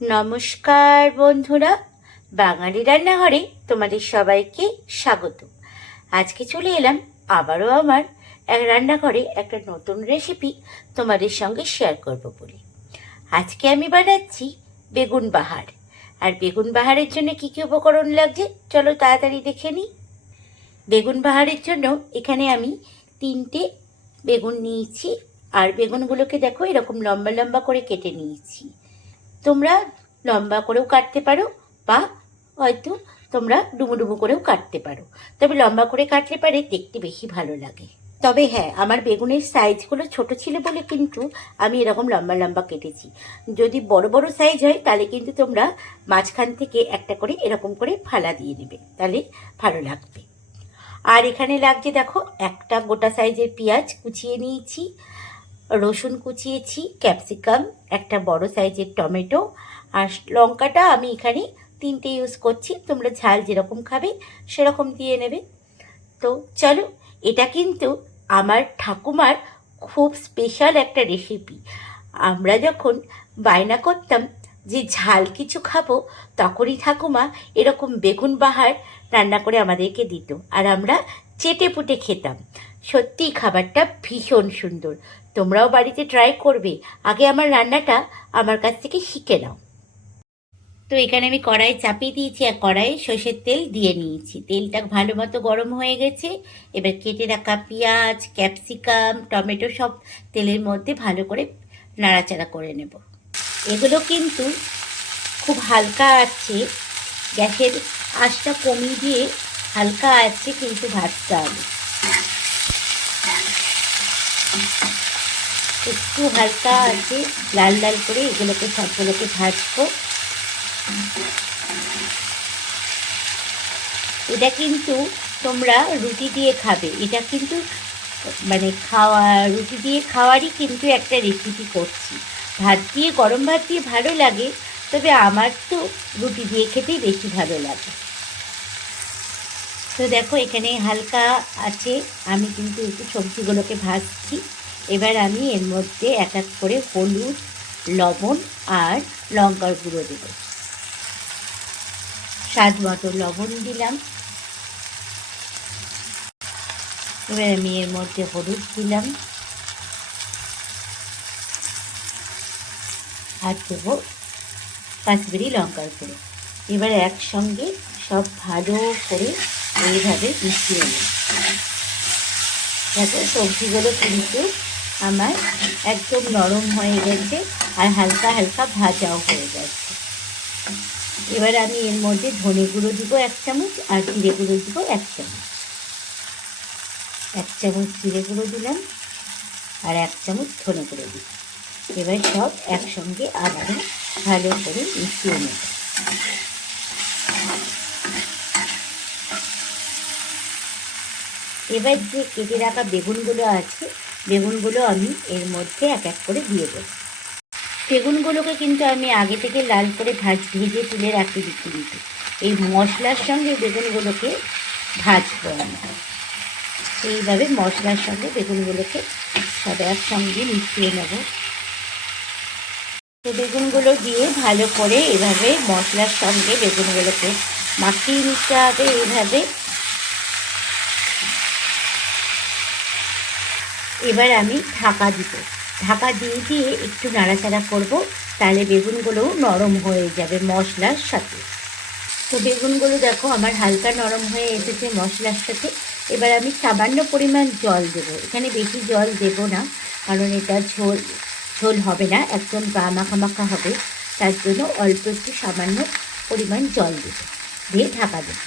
নমস্কার বন্ধুরা, বাঙালি রান্নাঘরে তোমাদের সবাইকে স্বাগত। আজকে চলে এলাম আবারও আমার রান্নাঘরে একটা নতুন রেসিপি তোমাদের সঙ্গে শেয়ার করব বলে। আজকে আমি বানাচ্ছি বেগুন বাহার। আর বেগুন বাহারের জন্য কী কী উপকরণ লাগছে চলো তাড়াতাড়ি দেখে নিই। বেগুন বাহারের জন্য এখানে আমি 3টে বেগুন নিয়েছি। আর বেগুনগুলোকে দেখো এরকম লম্বা লম্বা করে কেটে নিয়েছি। তোমরা লম্বা করেও কাটতে পারো বা হয়তো তোমরা ডুমো ডুমো করেও কাটতে পারো, তবে লম্বা করে কাটলে পারে দেখতে বেশি ভালো লাগে। তবে হ্যাঁ, আমার বেগুনের সাইজগুলো ছোট ছিল বলে কিন্তু আমি এরকম লম্বা লম্বা কেটেছি। যদি বড় বড় সাইজ হয় তাহলে কিন্তু তোমরা মাঝখান থেকে একটা করে এরকম করে ফালা দিয়ে নেবে, তাহলে ভালো লাগবে। আর এখানে লাগছে দেখো একটা গোটা সাইজের পেঁয়াজ কুচিয়ে নিয়েছি, রসুন কুচিয়েছি, ক্যাপসিকাম, একটা বড় সাইজের টমেটো, আর লঙ্কাটা আমি এখানে 3টে ইউজ করছি। তোমরা ঝাল যেরকম খাবে সেরকম দিয়ে নেবে। তো চলো, এটা কিন্তু আমার ঠাকুমার খুব স্পেশাল একটা রেসিপি। আমরা যখন বায়না করতাম যে ঝাল কিছু খাবো, তখনই ঠাকুমা এরকম বেগুন বাহার রান্না করে আমাদেরকে দিত, আর আমরা চেটে পুটে খেতাম। সত্যিই খাবারটা ভীষণ সুন্দর। তোমরাও বাড়িতে ট্রাই করবে। আগে আমার রান্নাটা আমার কাছ থেকে শিখে নাও। তো এখানে আমি কড়াই চাপিয়ে দিয়েছি আর কড়াইয়ে সর্ষের তেল দিয়ে নিয়েছি। তেলটা ভালো মতো গরম হয়ে গেছে। এবার কেটে রাখা পেঁয়াজ, ক্যাপসিকাম, টমেটো সব তেলের মধ্যে ভালো করে নাড়াচাড়া করে নেব। এগুলো কিন্তু খুব হালকা আছে, গ্যাসের আঁচটা কমিয়ে দিয়ে হালকা আছে কিন্তু ভাজতে হবে। একটু হালকা আছে লাল লাল করে এগুলোকে সবগুলোকে ভাজবো। এটা কিন্তু তোমরা রুটি দিয়ে খাবে। এটা কিন্তু মানে রুটি দিয়ে খাওয়ারই কিন্তু একটা রেসিপি করছি। ভাত দিয়ে, গরম ভাত দিয়ে ভালো লাগে, তবে আমার তো রুটি দিয়ে খেতেই বেশি ভালো লাগে। তো দেখো এখানে হালকা আছে, আমি কিন্তু একটু সবজিগুলোকে ভাজছি। এবার আমি এর মধ্যে এক এক করে হলুদ, লবণ আর লঙ্কার গুঁড়ো দেব। স্বাদ মতো লবণ দিলাম। এবার আমি এর মধ্যে হলুদ দিলাম আর দেবো কাশ্মীরি লঙ্কার গুঁড়ো। এবার একসঙ্গে সব ভালো করে এইভাবে মিশিয়ে নেব। দেখো সবজিগুলো কিন্তু আমার একদম নরম হয়ে গেছে আর হালকা হালকা ভাজাও হয়ে গেছে। এবার আমি এর মধ্যে ধনে গুঁড়ো দিব 1 চামচ আর জিরে গুঁড়ো দিব 1 চামচ। 1 চামচ জিরে গুঁড়ো দিলাম আর 1 চামচ ধনে গুঁড়ো দিলাম। এবার সব একসঙ্গে আবারও ভালো করে মিশিয়ে নেব। এবার যে কেটে রাখা বেগুনগুলো আছে, বেগুনগুলো আমি এর মধ্যে এক এক করে দিয়ে দেব। বেগুনগুলোকে কিন্তু আমি আগে থেকে লাল করে ভেজে তুলে রাখি কিন্তু এই মশলার সঙ্গে বেগুনগুলোকে ভাজবো আমি। এইভাবে মশলার সঙ্গে বেগুনগুলোকে সব একসঙ্গে মিশিয়ে নেব। তো বেগুনগুলো দিয়ে ভালো করে এভাবে মশলার সঙ্গে বেগুনগুলোকে মাখিয়ে নিতে হবে। এইভাবে এবার আমি ঢাকা দিব। ঢাকা দিয়ে দিয়ে একটু নাড়াচাড়া করব, তাহলে বেগুনগুলোও নরম হয়ে যাবে মশলার সাথে। তো বেগুনগুলো দেখো আমার হালকা নরম হয়ে এসেছে মশলার সাথে। এবার আমি সামান্য পরিমাণ জল দেবো। এখানে বেশি জল দেব না, কারণ এটা ঝোল ঝোল হবে না, একদম গা মাখা মাখা হবে। তার জন্য অল্প একটু সামান্য পরিমাণ জল দেবো, দিয়ে ঢাকা দেবো।